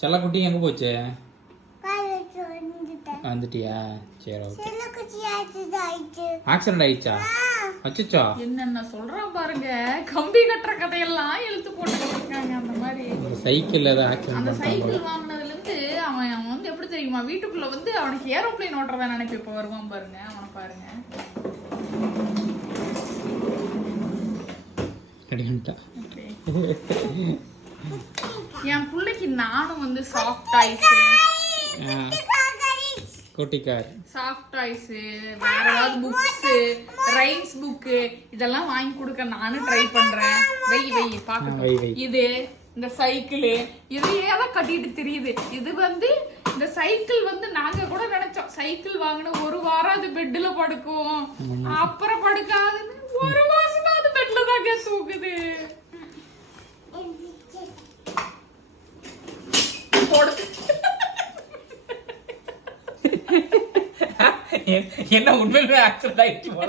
செல்லக்குட்டி எங்க போச்சு? வந்துட்டியா? சரி ஓகே. ஆக்சிடென்ட் ஆயிடுச்சா? அச்சச்சோ. என்னென்ன சொல்றான் பாருங்க, கம்பி கட்டுற கதையெல்லாம் இழுத்து போட்டுட்டு இருக்காங்க. அந்த மாதிரி சைக்கிள் ஏதாவது ஆக்சிடென்ட் அந்த பண்ணிட்டான். சைக்கிள் வாங்கினதுல இருந்து அவன் வந்து எப்படி தெரியுமா, வீட்டுக்குள்ள வந்து அவனுக்கு ஏரோப்ளேன் ஓட்டுறதா நினைப்பு இப்ப வருவான் பாருங்க. அவனை பாருங்க. என் பிள்ளைக்கு நானும் வந்து சாஃப்ட் டாய்ஸ், குட்டிக்கார் சாஃப்ட் டாய்ஸ், வேற ஏதாவது புக்ஸ், ரைம்ஸ் புக்கு இதெல்லாம் வாங்கி கொடுக்க நானும் ட்ரை பண்றேன். வெய் பாக்க. இது இந்த சைக்கிள் இதையே தான் கட்டிட்டு தெரியுது. இது வந்து இந்த சைக்கிள் வந்து நாங்க கூட நினைச்சோம் சைக்கிள் வாங்கின ஒரு வாரம் அது பெட்ல படுக்கும், அப்புறம் படுக்காதுன்னு ஒரு மாசமா அது பெட்ல தாங்க தூக்குது. என்ன உண்மையிலே ஆக்சிடென்ட் ஆயிடுச்சு போல.